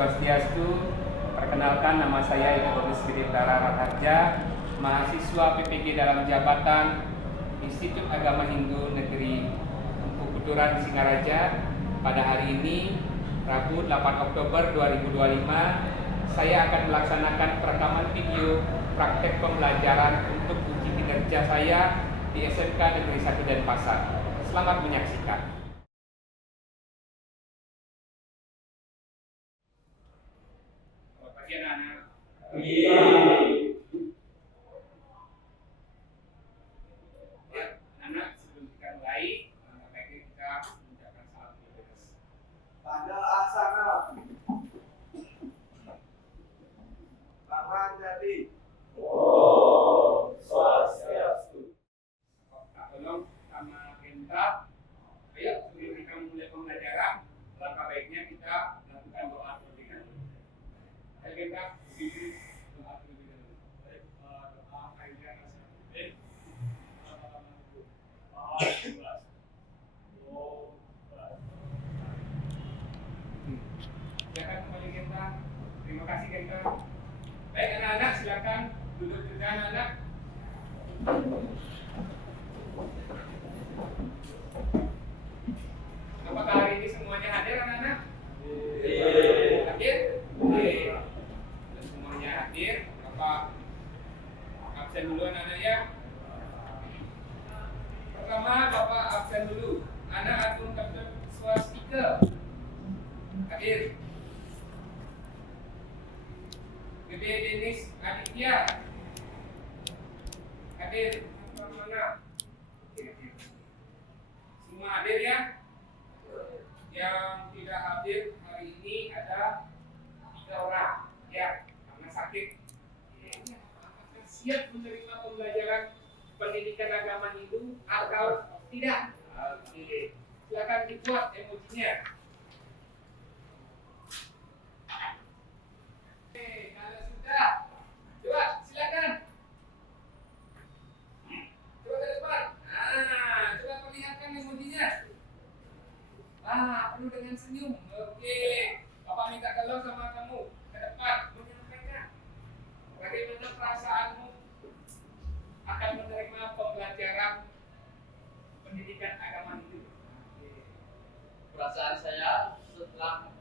Swastiastu. Perkenalkan, nama saya Ibu Rizky Raharja, mahasiswa PPG dalam jabatan Institut Agama Hindu Negeri Kukuturan Singaraja. Pada hari ini, Rabu 8 Oktober 2025, saya akan melaksanakan perekaman video praktek pembelajaran untuk uji kinerja saya di SMK Negeri 1 Denpasar. Selamat menyaksikan. Selamat pagi anak-anak. Ya, anak, sebelum kita mulai, baiknya kita mengucapkan salam terlebih Pada asana Tangan jadi Om Swastiastu. Tolong sama Genta. Ayo, sebelum kita mulai pembelajaran, langkah baiknya kita lakukan doa terlebih dahulu. Ayo Genta, berdiri doa terlebih dahulu. Baik, doa kaidah asal. Silakan kembali Genta. Terima kasih Genta. Baik anak-anak, silakan duduk juga anak-anak. Apakah hari ini semuanya hadir anak-anak? Hadir? Dan semuanya hadir. Bapak absen dulu anak-anak ya. Pertama Bapak absen dulu. Anak Agung Kapten Swastika. Hadir. Gede Denis Aditya. Hadir. Mana? Semua hadir ya? Yang tidak hadir hari ini ada 3 orang ya, karena sakit. Apakah siap menerima pembelajaran pendidikan agama Hindu atau tidak? Oke, silakan dibuat emojinya. Oke, kalau sudah, coba silakan. Coba ke depan. Nah, coba perlihatkan emojinya. Penuh dengan senyum. Oke, Bapak minta tolong sama kamu ke depan menyampaikan bagaimana perasaanmu akan menerima pembelajaran pendidikan agama Hindu. Perasaan saya setelah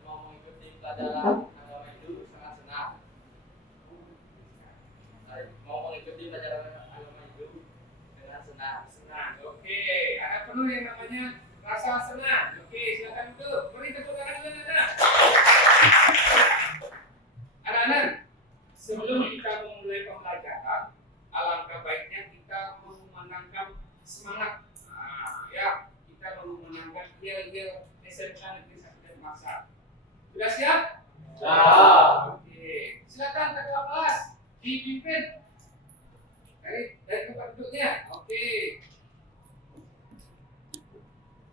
mau mengikuti pelajaran agama Hindu sangat senang. Mau mengikuti pelajaran agama Hindu dengan senang. Oke, ada penuh yang namanya rasa senang. Oke, silakan duduk. Beri tepuk tangan dulu anak-anak. Anak-anak, sebelum kita memulai pembelajaran, alangkah baiknya kita memenangkan semangat. Ya, kita memenangkan yel-yel SMK Negeri 1 Denpasar. Sudah siap? Siap. Oke, silakan ketua kelas dipimpin dari tempat duduknya. Oke.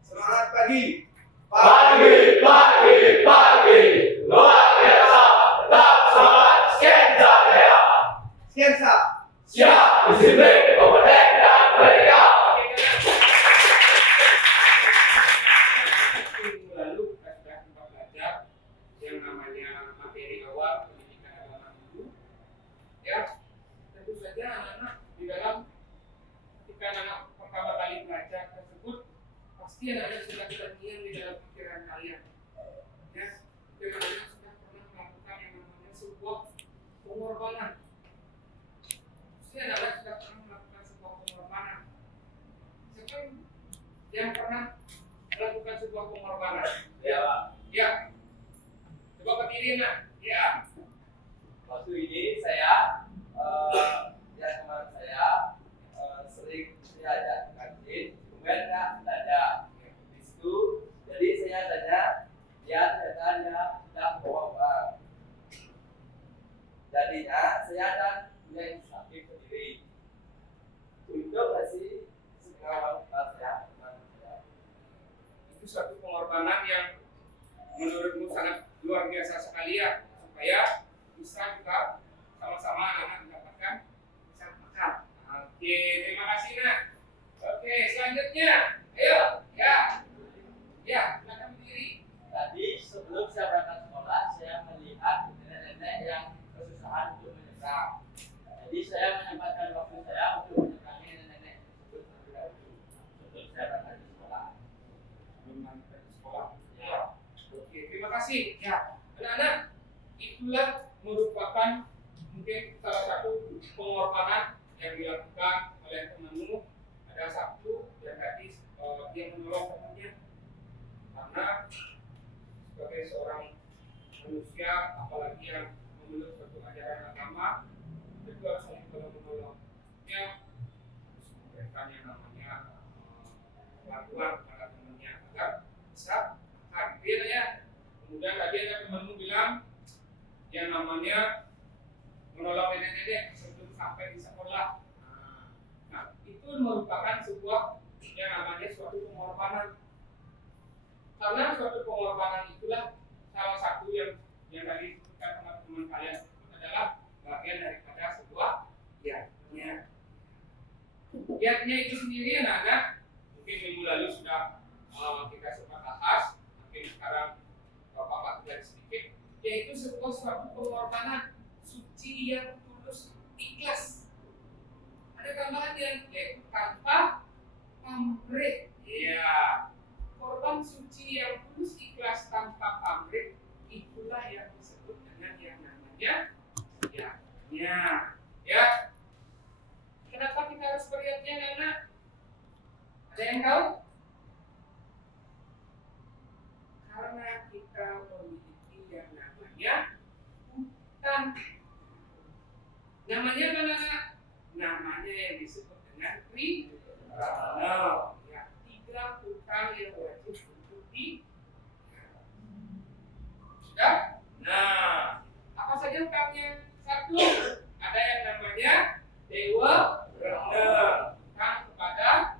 semangat pagi. Pagi, luar biasa, tetap semangat, Skensa Jaya. Siensa. Siap, disiplin, kompeten, dan merdeka. Minggu lalu kita sudah belajar yang namanya materi awal pendidikan agama Hindu. Ya, tentu saja anak-anak di dalam ketika anak pertama kali belajar tersebut, pasti anak-anak sudah terdiam di dalam pikiran kalian. Ya, dan anak sudah pernah melakukan yang namanya sebuah pengorbanan. Pasti anak-anak sudah pernah melakukan sebuah pengorbanan. Siapa yang pernah melakukan sebuah pengorbanan? Ya, Pak. Ya. Coba berdiri nak. Ya. Waktu ini saya, teman saya sering diajak kantin, kemudian nggak belajar. Di situ, jadi saya tanya, dia ternyata tidak bawa uang. Jadinya saya dan dia inisiatif sendiri. Untuk kasih setengah uang saya, teman saya. Itu suatu pengorbanan yang menurutmu sangat luar biasa sekali ya, supaya bisa juga sama-sama anak-anak mendapatkan bisa makan. Oke, terima kasih nak. Oke, selanjutnya, ayo, ya, silakan berdiri. Tadi sebelum saya berangkat sekolah, kesusahan untuk menyeberang. Jadi saya menyempatkan waktu saya untuk menyeberangi nenek-nenek tersebut terlebih dahulu sebelum saya berangkat ke sekolah. Memang ke sekolah. Ya. Oke, terima kasih. Ya, anak-anak, itulah merupakan mungkin salah satu pengorbanan yang dilakukan oleh temanmu. Ada satu yang tadi dia menolong temannya karena sebagai seorang manusia, apalagi yang memeluk suatu ajaran agama, itu harus saling menolong. Ya, memberikan yang namanya bantuan kepada temannya agar bisa hadir ya. Kemudian tadi ada temanmu bilang yang namanya menolong nenek-nenek sebelum sampai di sekolah. Nah, itu merupakan sebuah yang namanya suatu pengorbanan. Karena suatu pengorbanan itulah salah satu yang tadi disebutkan teman-teman kalian adalah bagian daripada sebuah giatnya. Giatnya itu sendiri anak-anak mungkin minggu lalu sudah kita sempat bahas, mungkin sekarang Bapak belajar sedikit, yaitu sebuah suatu pengorbanan suci yang tulus ikhlas. Ada tambahannya yaitu tanpa pamrih. Ya, korban suci yang tulus ikhlas tanpa pamrih itulah yang disebut dengan yang namanya giatnya. Ya. Kenapa kita harus beriatnya, anak? Ada yang tahu? Karena kita memiliki yang namanya hutang. Namanya apa, anak? Namanya yang disebut dengan ya, 3 hutang yang wajib untuk sudah? Nah, apa saja hutangnya? 1, ada yang namanya dewa rendah, hutang kepada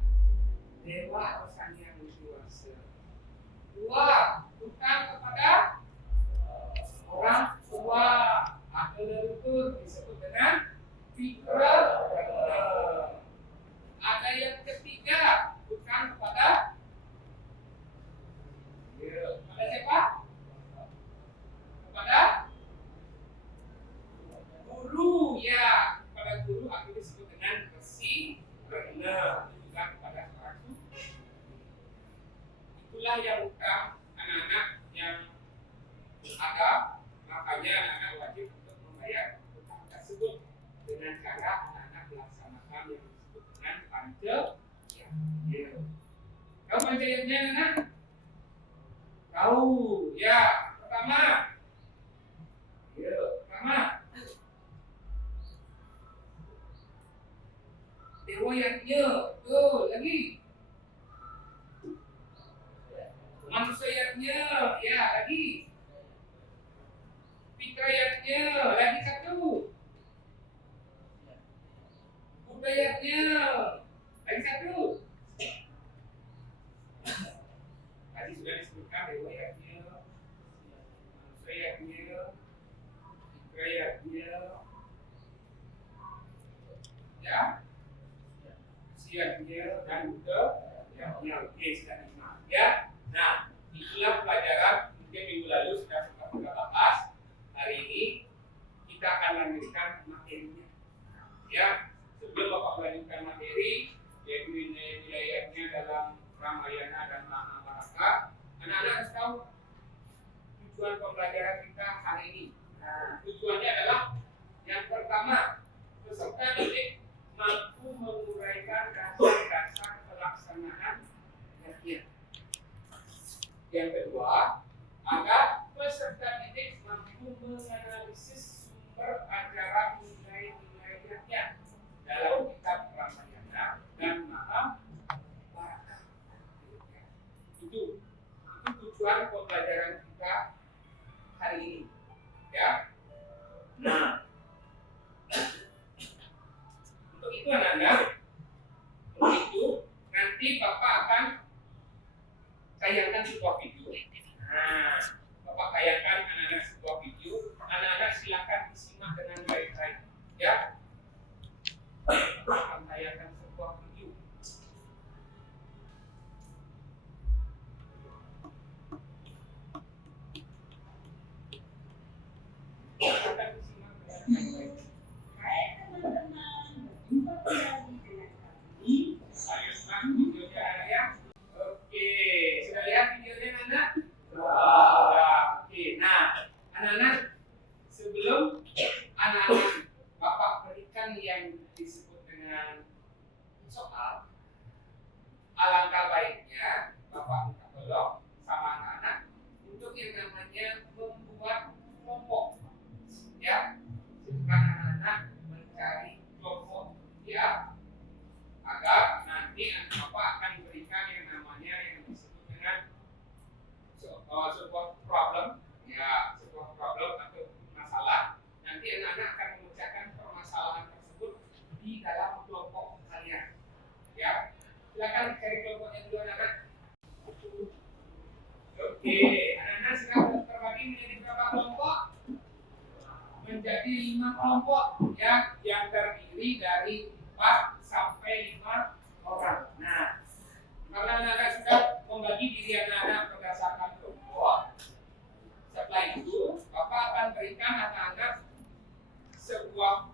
dewa atau sang yang berkuasa. 2, hutang kepada orang tua atau leluhur disebut dengan fikra rendah. Ada yang ketiga, hutang kepada siapa? Kepada guru, ya, kepada guru atau disebut dengan besi rendah, juga kepada orang tua. Itulah yang hutang anak-anak yang ada, makanya anak-anak wajib untuk membayar hutang tersebut dengan cara anak-anak melaksanakan yang disebut dengan panjayanya. Tahu panjayanya, anak? Tahu, ya. Pertama, dewa-yatnya, tuh lagi. Manusia-yatnya, ya lagi. Fikrayatnya, lagi 1. Budayatnya, lagi 1. Tadi sudah disebutkan dewa-yatnya, manusia-yatnya, fikrayatnya, ya, siapnya dan juga yang sudah dimaaf ya. Nah, itulah pelajaran mungkin minggu lalu sudah sempat kita bahas. Hari ini kita akan lanjutkan materinya. Ya, sebelum Bapak melanjutkan materi, yaitu nilai-nilainya dalam Ramayana dan Mahabharata, anak-anak harus tahu tujuan pembelajaran kita hari ini. Nah, tujuannya adalah yang pertama, peserta didik mampu menguraikan dasar-dasar pelaksanaan giatnya. Yang kedua, agar peserta didik mampu menganalisis sumber ajaran nilai-nilai giatnya dalam kitab Ramayana dan Mahabharata. Itu tujuan pembelajaran kita hari ini. Ya. Nah, dengan soal, alangkah baiknya Bapak minta tolong sama anak-anak untuk yang namanya membuat kelompok, ya. Silakan anak-anak mencari kelompok, ya, agar nanti Bapak akan berikan yang namanya yang disebut dengan sebuah problem, ya, sebuah problem atau masalah. Nanti anak-anak akan memecahkan permasalahan tersebut di dalam kelompok kalian, ya. Silakan cari kelompoknya dulu anak-anak. Oke, anak-anak sudah terbagi menjadi berapa kelompok? Menjadi 5 kelompok, ya, yang terdiri dari 4 sampai 5 orang. Nah, karena anak-anak sudah membagi diri anak-anak berdasarkan kelompok, setelah itu Bapak akan berikan anak-anak sebuah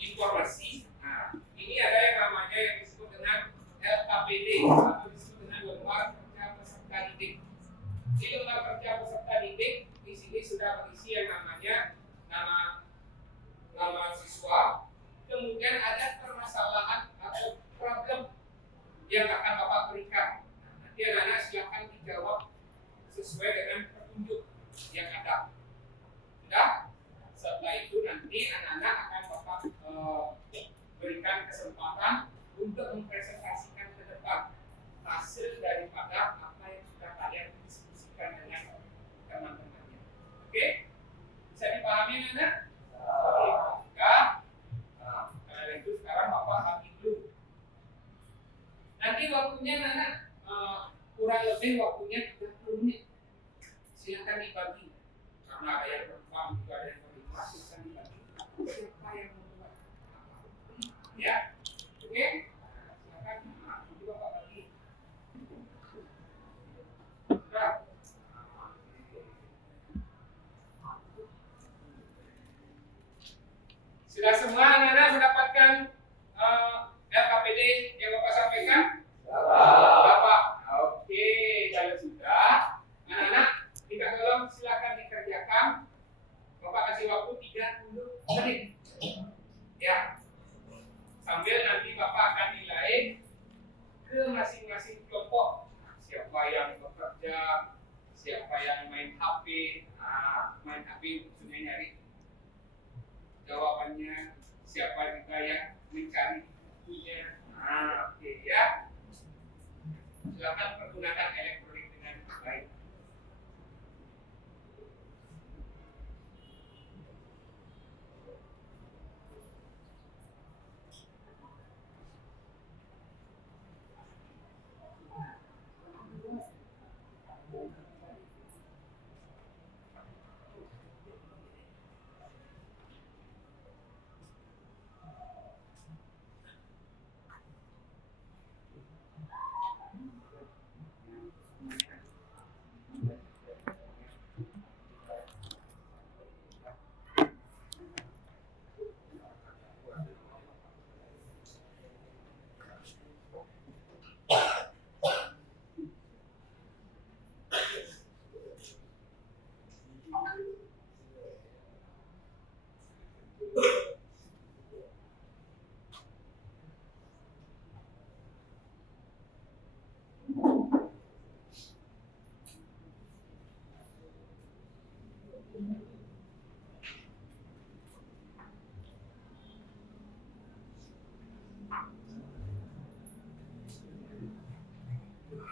informasi. Nah, ini ada yang namanya yang disebut dengan LKPD atau disebut dengan lembar kerja peserta didik. Di lembar kerja peserta didik di sini sudah berisi yang namanya nama siswa, kemudian ada permasalahan atau problem yang akan Bapak berikan. Nanti anak-anak silakan dijawab sesuai dengan petunjuk yang ada. Sudah? Setelah itu nanti anak-anak akan Bapak berikan kesempatan untuk mempresentasikan ke depan hasil daripada apa yang sudah kalian diskusikan dengan teman-temannya. Oke? Bisa dipahami anak? Oke, sudah. Nah, karena itu sekarang Bapak bagi dulu. Nanti waktunya anak kurang lebih waktunya 30 menit. Silakan dibagi. Karena ada yang berkembang juga ada yang berkembang, silakan dibagi. Siapa yang membuat apa? Ya, oke? Silakan. Nanti Bapak bagi. Sudah. Sudah semua anak-anak mendapatkan LKPD yang Bapak sampaikan? Bapak. Oke, kalau sudah, anak-anak minta tolong silakan dikerjakan. Bapak kasih waktu 30 menit. Ya. Sambil nanti Bapak akan nilai ke masing-masing kelompok. Siapa yang bekerja, siapa yang main HP. Main HP maksudnya nyari jawabannya, siapa juga yang mencari bukunya. Oke, ya. Silakan pergunakan elektronik dengan baik.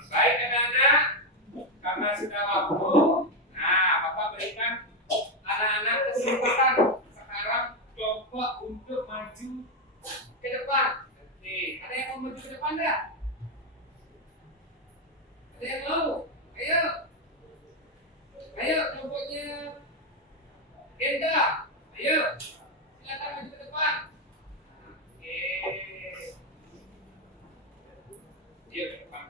Baik anak-anak, karena sudah waktu, nah Bapak berikan anak-anak kesempatan sekarang kelompok untuk maju ke depan. Oke, ada yang mau maju ke depan enggak? Ada yang mau? Ayo, ayo kelompoknya Genda, ayo silakan maju ke depan. Oke, dia ke depan.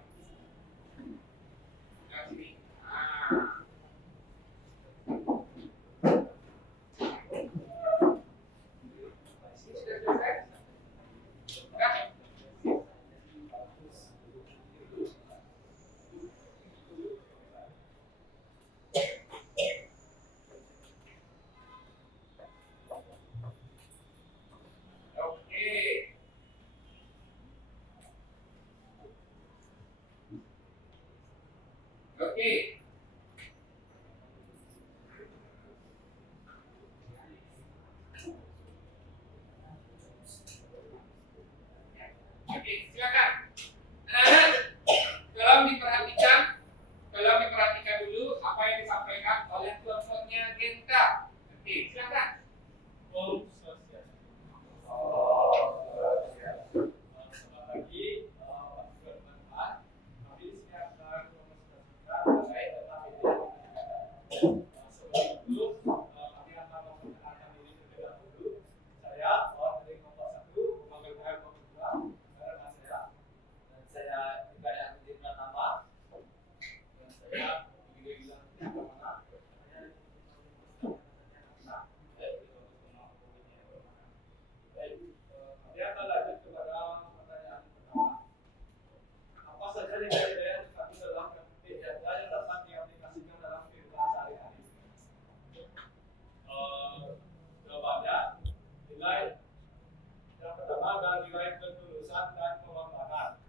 pertama ada nilai ketulusan dan pengorbanan.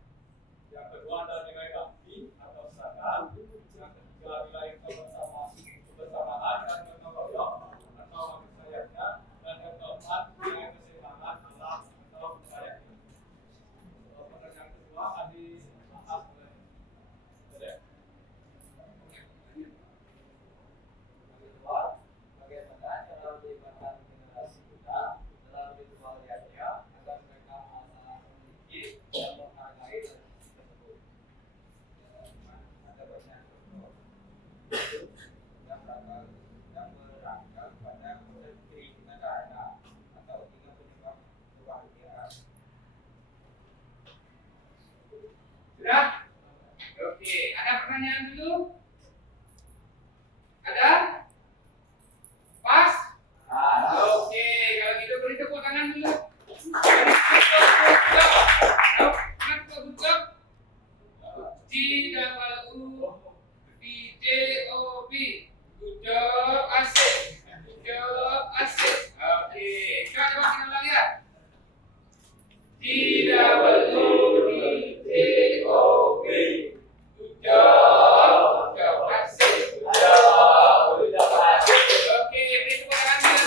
Yang kedua ada nilai bakti atau sadar. Yang ketiga nilai kebersamaan dan gotong royong atau kasih sayangnya. Dan yang keempat nilai keseimbangan alam atau budaya. Pertanyaan kedua tadi bahas oleh Dede. Kedua, bagaimana cara melibatkan generasi muda dalam ritual riadia agar mereka merasa memiliki dan menghargai tradisi tersebut. Ada banyak contoh yang berangkat pada konsep keinginan dana atau tiga penyebab kebahagiaan. Sudah? Oke, ada pertanyaan dulu? Ada? Pas? Oke, kalau gitu beri tepuk tangan dulu. GWUDJOB. Good job, asik. Good job, asik. Oke, coba kita ulang ya. GWUDJOB. Good job, asik. Oke, beri tepuk tangan dulu.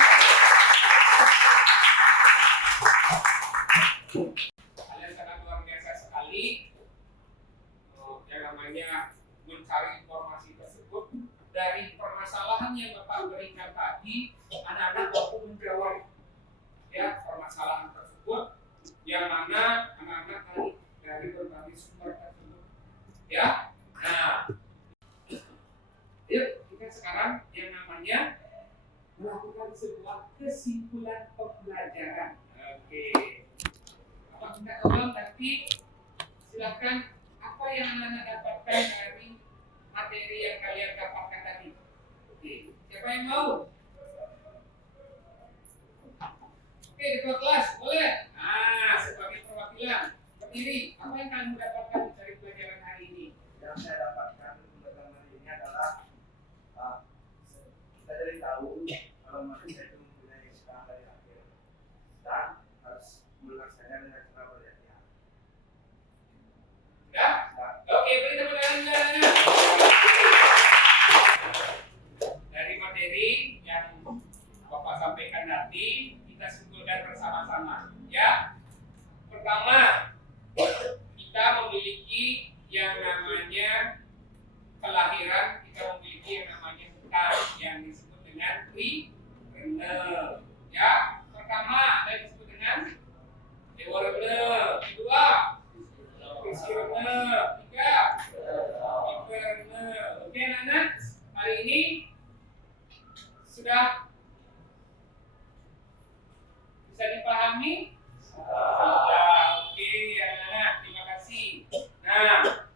Kalian sangat luar biasa sekali. Yang namanya mencari informasi tersebut dari permasalahan yang Bapak berikan tadi, anak-anak mampu menjawab ya permasalahan tersebut, yang mana anak-anak tadi dari berbagai sumber tersebut. Ya, nah, yuk kita sekarang yang namanya melakukan sebuah kesimpulan pembelajaran. Oke, apa kita ulang nanti? Silakan. Apa yang anak-anak dapatkan dari materi yang kalian dapatkan tadi? Oke, siapa yang mau? Oke, ketua kelas, boleh? Nah, sebagai perwakilan, berdiri. Apa yang kalian dapatkan dari pelajaran hari ini? Yang saya dapatkan pembelajaran hari ini adalah kita dari tahu kalau manusia itu mempunyai sekarang dari akhir dan harus melaksanakannya dengan cara berhati-hati. Sudah? Oke, beri tepuk tangan anak-anak. Dari materi yang Bapak sampaikan nanti, kita simpulkan bersama-sama. Ya, pertama, kita memiliki yang namanya kelahiran, kita memiliki yang namanya hutang yang disebut dengan renal. Ya, pertama ada yang disebut dengan dewa renal. Kedua, isi renal. Tiga, renal. Oke anak-anak, hari ini sudah bisa dipahami? Sudah. Oke anak-anak, terima kasih. Nah,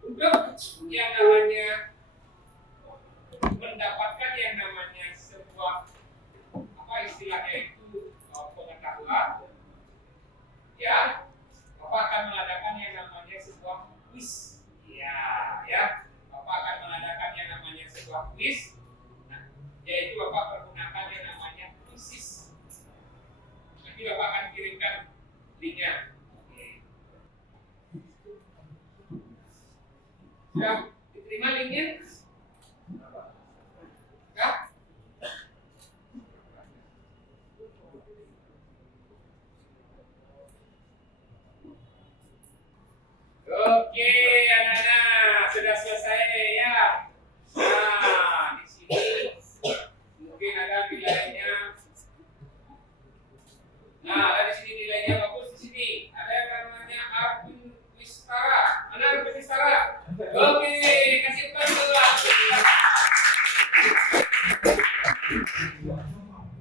untuk yang namanya mendapatkan yang namanya sebuah apa istilahnya itu pengetahuan, ya, Bapak akan mengadakan yang namanya sebuah kuis. Ya, Bapak akan mengadakan yang namanya sebuah kuis. Nah, yaitu Bapak menggunakan yang namanya kuisis. Nanti Bapak akan kirimkan linknya. Sudah diterima linknya? Enggak? Oke, anak-anak, sudah selesai ya. Nah, di sini mungkin ada nilainya. Nah, ada di sini nilainya bagus di sini. Ada yang namanya Arvin Wistara. Mana Arvin Wistara? Oke, kasih tepuk tangan.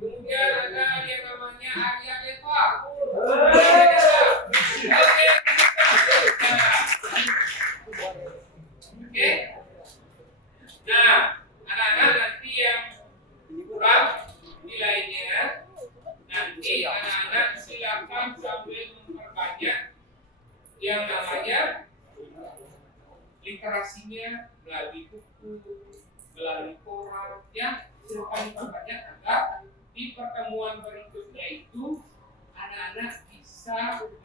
Kemudian ada yang namanya Arya Eva. Oke. Nah, anak-anak nanti yang kurang nilainya, nanti anak-anak silakan sambil memperbanyak yang namanya literasinya melalui buku, melalui koran, ya silakan diperbanyak agar di pertemuan berikutnya itu anak-anak bisa bisa